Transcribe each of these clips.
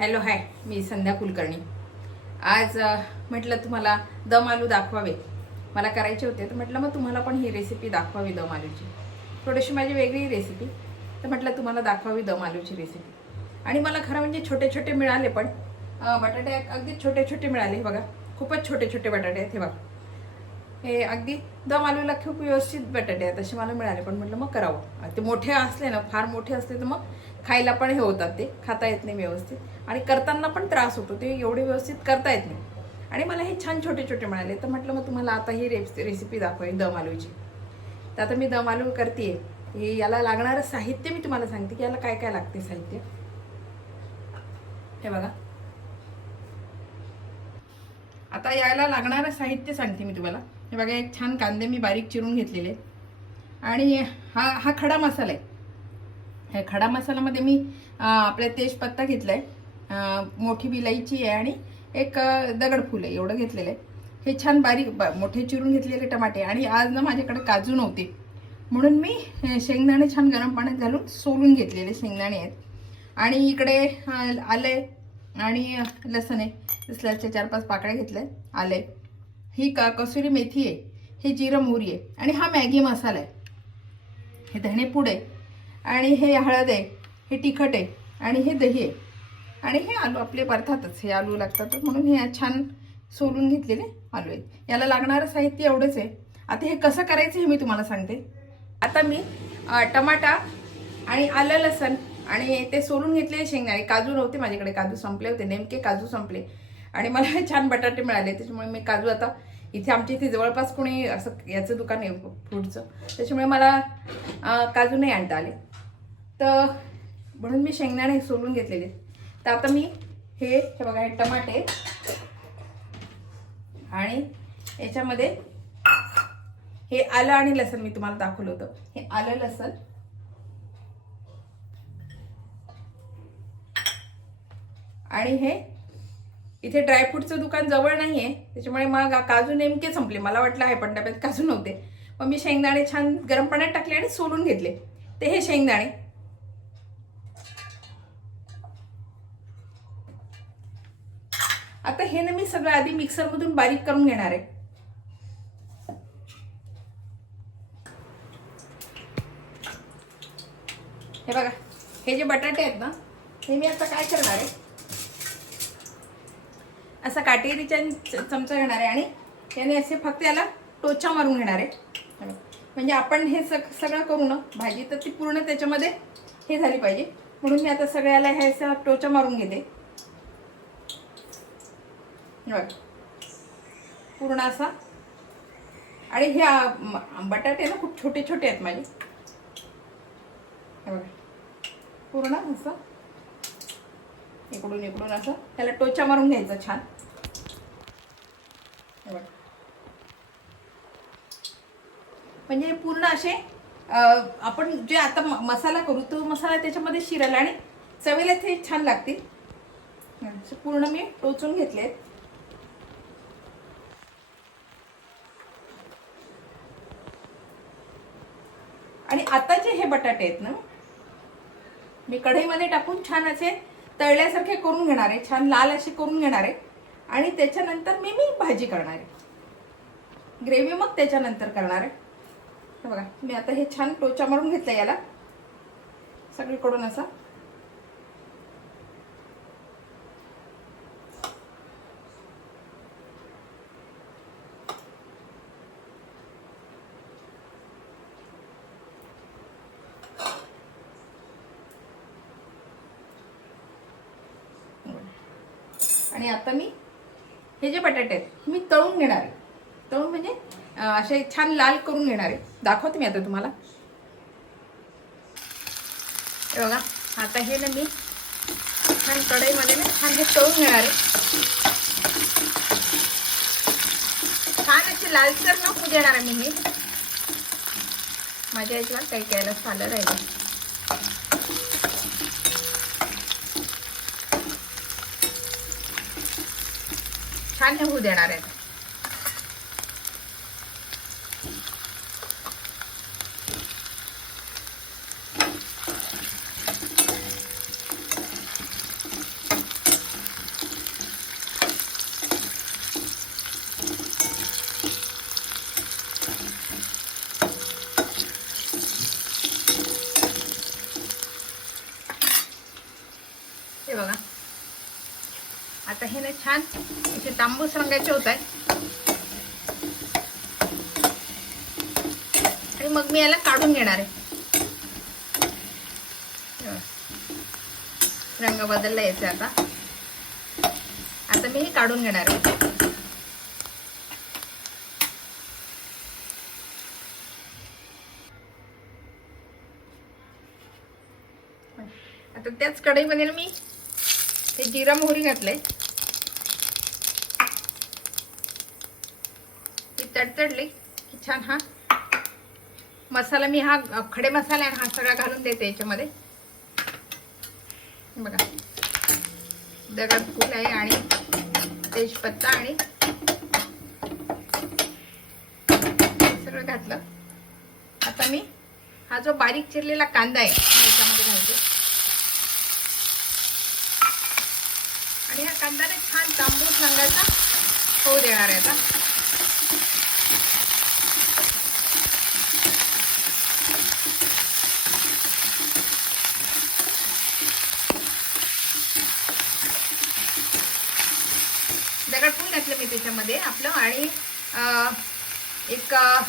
Hello hi, मी संध्या कुलकर्णी. आज म्हटलं तुम्हाला दम आलू दाखवावे. मला करायचे होते तर म्हटलं मग तुम्हाला पण ही रेसिपी दाखवावी दम आलूची. थोडीशी माझी वेगळी रेसिपी, तर म्हटलं तुम्हाला दाखवावी दम आलूची रेसिपी. आणि मला खरं म्हणजे छोटे छोटे मिळाले, पण बटाटे अगदी छोटे छोटे मिळाले. बघा, खूपच छोटे छोटे बटाटे आहेत हे बघा. हे अगदी दम आलूला खूप व्यवस्थित बटाटे आहेत असे मला मिळाले, पण म्हटलं मग करावं. ते मोठे असले ना, फार मोठे असले तर मग खायला पण हे होतात, ते खाता येत नाही व्यवस्थित आणि करताना पण त्रास होतो, ते एवढे व्यवस्थित करता येत नाही. आणि मला हे छान छोटे छोटे मिळाले, तर म्हटलं मग तुम्हाला आता ही रेसिपी दाखवेन दम आलूची. तर आता मी दम आलू करते. हे याला लागणारं साहित्य मी तुम्हाला सांगते की याला काय काय लागते साहित्य. हे बघा, आता याला लागणारं साहित्य सांगते मी तुम्हाला. हे बघा, एक छान कांदे मी बारीक चिरून घेतलेले आणि हा खडा मसाला आहे. ह्या खडा मसाल्यामध्ये मी आपल्या तेजपत्ता घेतलाय, मोठी विलायची आहे आणि एक दगडफूल आहे, एवढं घेतलेलं आहे. हे छान बारीक मोठे चिरून घेतलेले टमाटे. आणि आज ना माझ्याकडे काजू नव्हते, म्हणून मी शेंगदाणे छान गरम पाण्यात घालून सोलून घेतलेले शेंगदाणे आहेत. आणि इकडे आले आणि लसण आहे, लसणाच्या 4-5 पाकळ्या घेतल्या. आले, ही कसुरी मेथी आहे, हे जिरं मोहरी आहे, आणि हा मॅगी मसाला आहे, हे धणेपूड आहे, आणि हे हळद आहे, हे तिखट आहे, आणि हे दही आहे, आणि हे आलू आपले अर्थातच हे आलू लागतातच, म्हणून हे छान सोलून घेतलेले आलू आहेत. याला लागणारं साहित्य एवढंच आहे. आता हे कसं करायचं हे मी तुम्हाला सांगते. आता मी टमाटा आणि आलं लसण आणि ते सोलून घेतलेले शेंगदाणे, काजू नव्हते माझ्याकडे, काजू संपले होते, नेमके काजू संपले आणि मला छान बटाटे मिळाले, त्याच्यामुळे मी काजू आता इथे आमच्या इथे जवळपास कोणी असं याचं दुकान आहे फ्रूटचं, त्याच्यामुळे मला काजू नाही आणता आले, तर म्हणून मी शेंगदाणे सोलून घेतलेले. तर आता मी हे बघा, हे टमाटे आणि याच्यामध्ये हे आलं आणि लसण मी तुम्हाला दाखवलं होतं, हे आलं लसण आणि हे इथे ड्रायफ्रूटचं दुकान जवळ नाहीये, त्याच्यामुळे मग काजू नेमके संपले. मला वाटलं आहे पण डब्यात काजू नव्हते, मग मी शेंगदाणे छान गरम पाण्यात टाकले आणि सोलून घेतले. ते हे शेंगदाणे आता हे ना मी सगळं आधी मिक्सरमधून बारीक करून घेणार आहे. हे बघा, हे जे बटाटे आहेत ना, हे मी आता काय करणार आहे, असा काटेरीचा चमचा घेणार आहे आणि याने असे फक्त याला टोचा मारून घेणार आहे. म्हणजे आपण हे सगळं करू ना भाजी, तर ती पूर्ण त्याच्यामध्ये हे झाली पाहिजे, म्हणून मी आता सगळ्याला हे असा टोचा मारून घेते. पूर्ण असा. आणि हे बटाटे ना खूप छोटे छोटे आहेत माझे. हे बघा, पूर्ण असं इकडून इकडून असं त्याला टोचा मारून घ्यायचा छान. हे बघा, म्हणजे पूर्ण असे आपण जे आता मसाला करू तो मसाला त्याच्यामध्ये शिरायला आणि चवीला ते छान लागतील. पूर्ण मी टोचून घेतले. आणि आता जे हे बटाटे आहेत ना, मी कढईमध्ये टाकून छान असे तळल्यासारखे करून घेणार आहे, छान लाल असे करून घेणार आहे. आणि त्याच्यानंतर मी भाजी करणार आहे, ग्रेव्ही मग त्याच्यानंतर करणार आहे. हे बघा, मी आता हे छान टोचा मारून घेतला याला सगळीकडून असा. आणि आता मी हे जे बटाटे आहेत मी तळून घेणार आहे. तळून म्हणजे असे छान लाल करून घेणार आहे. दाखवते मी आता तुम्हाला. हे बघा, आता हे ना मी छान कढईमध्ये ना छान हे तळून घेणार आहे. छान असे लालसर न होऊ देणार आहे मी हे. माझ्या याच्यावर काही कायला सालं राहिलं. छान हे होऊ देणार आहे. हे बघा आता हे ना छान इथे तांबूस रंगाचे होत आहे आणि मग मी याला काढून घेणार आहे. रंग बदलला याचे आता मी हे काढून घेणार आहे. आता त्याच कढईमध्ये मी हे जिरा मोहरी घातले, ती तडतडली की छान हा मसाला मी हा खडे मसाला हा सगळा घालून देते याच्यामध्ये. बघा दगडफूल आहे आणि तेजपत्ता आणि सगळं घातलं. आता मी हा जो बारीक चिरलेला कांदा आहे याच्यामध्ये घालते आणि हा कांदा छान तांबूस रंगाचा होऊ देणार आहे. आता दगडफूल घातलं मी त्याच्यामध्ये आपलं आणि एक हा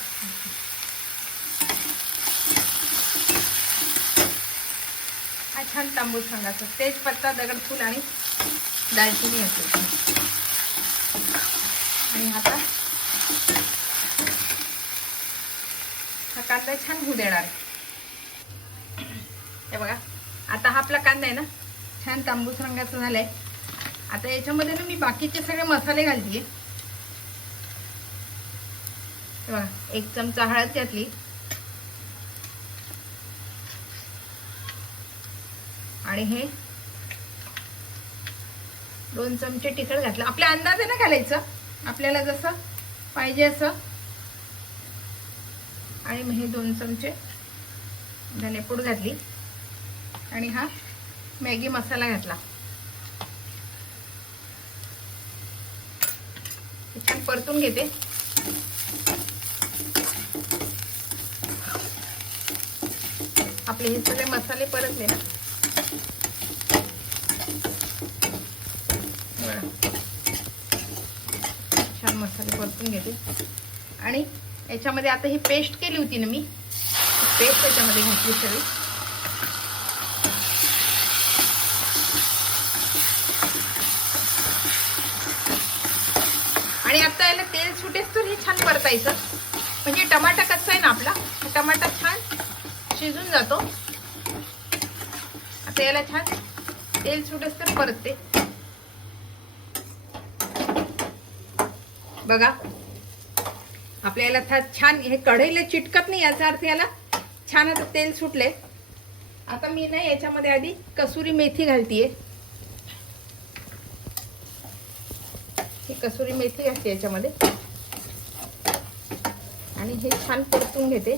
छान तांबूस रंगाचा तेजपत्ता, दगडफूल आणि दालचिनी घातली आणि आता हा कांदा छान होऊ देणार. हे बघा आता हा आपला कांदा आहे ना छान तांबूस रंगाचा झालाय. आता याच्यामध्ये ना मी बाकीचे सगळे मसाले घालते. बघा 1 चमचा हळद घातली आणि हे 2 चमचे तिखट घातलं. आपल्या अंदाजाने घालायचं आपल्याला जसं पाहिजे असं. आणि मग हे 2 चमचे धनेपूड घातली आणि हा मॅगी मसाला घातला. छान परतून घेते. आपले हे सगळे मसाले परतले ना छान मसाले परतून घेते आणि याच्यामध्ये आता ही पेस्ट केली होती ना मी पेस्ट याच्यामध्ये घातली सगळी. आणि आता याला तेल सुटेस तर हे छान परतायचं म्हणजे टमाटा कच्चा आहे ना आपला टमाटा छान शिजून जातो. आता याला छान तेल सुटेस तर परतते. बघा आपल्याला छान हे कढईला चिटकत नाही याचा अर्थ याला छान आता तेल सुटले. आता मी ना याच्यामध्ये आधी कसुरी मेथी घालतीये. कसुरी मेथी घातली याच्यामध्ये आणि हे छान परतून घेते.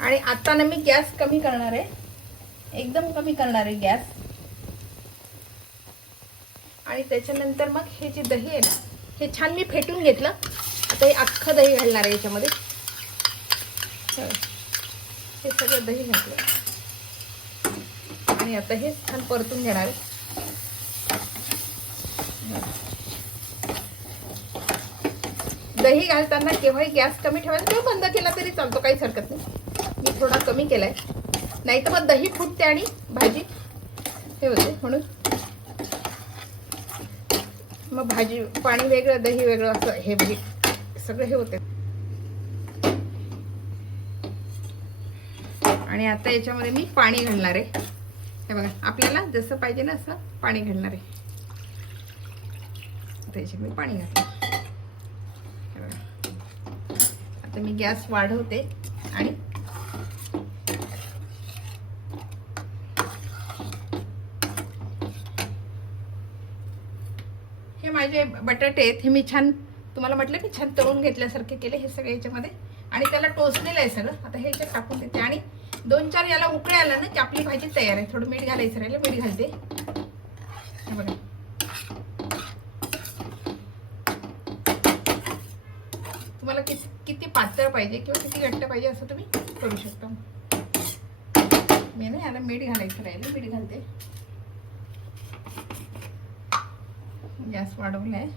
आणि आता ना मी गॅस कमी करणार आहे, एकदम कमी करणार आहे गॅस. आणि त्याच्यानंतर मग हे जे दही आहे ना हे छान मी फेटून घेतलं. आता हे अख्खं दही घालणार आहे याच्यामध्ये. हे सगळं दही घातलं आणि आता हे छान परतून घेणार आहे. दही घालताना केव्हाही गॅस कमी ठेवायचा किंवा बंद केला तरी चालतो, काहीच हरकत नाही. मी थोडा कमी केलाय नाही तर मग दही फुटते आणि भाजी हे होते. म्हणून मग भाजी पाणी वेगळं दही वेगळं असं हे बघी सगळं हे होते. आणि आता याच्यामध्ये मी पाणी घालणार आहे. हे बघा आपल्याला जसं पाहिजे ना असं पाणी घालणार आहे. आता याच्यात मी पाणी घालते. आता मी गॅस वाढवते आणि हे माझे बटाटे आहेत हे मी छान तुम्हाला म्हटलं की छान तळून घेतल्यासारखे केले हे सगळे याच्यामध्ये. आणि त्याला टोचलेलं आहे सगळं. आता हे याच्यात टाकून देते आणि 2-4 याला उकळे आला ना की आपली भाजी तयार आहे. थोडं मीठ घालायचं राहिलं, मीठ घालते. हे बघा तुम्हाला किती पातळ पाहिजे किंवा किती घट्ट पाहिजे असं तुम्ही करू शकता. मीठ घालायचं राहिलं, मीठ घालते. गॅस वाढवलाय.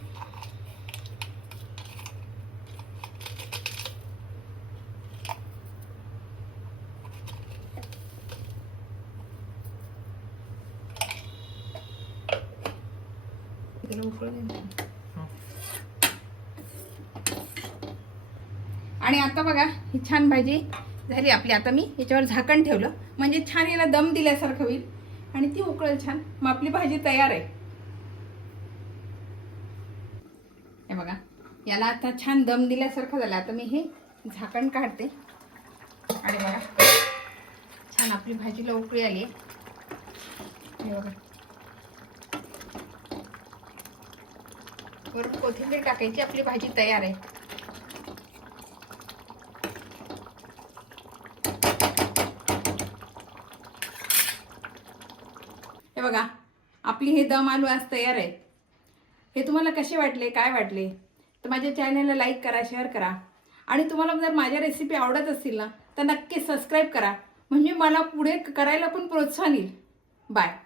आणि आता बघा ही छान भाजी झाली आपली. आता मी याच्यावर झाकण ठेवलं म्हणजे छान याला दम दिल्यासारखं होईल आणि ती उकळेल छान. मग आपली भाजी तयार आहे. हे बघा याला आता छान दम दिल्यासारखं झालं. आता मी हे झाकण काढते आणि बघा छान आपली भाजीला उकळी आली. हे बघा वरून कोथिंबीर टाकायची. आपली भाजी तयार आहे. हे बघा आपली हे दम आलू आज तयार आहे. हे तुम्हाला कसे वाटले, काय वाटले तर माझ्या चॅनलला लाईक करा, शेअर करा. आणि तुम्हाला जर माझ्या रेसिपी आवडत असतील ना तर नक्की सबस्क्राईब करा, म्हणजे मला पुढे करायला पण प्रोत्साहन येईल. बाय.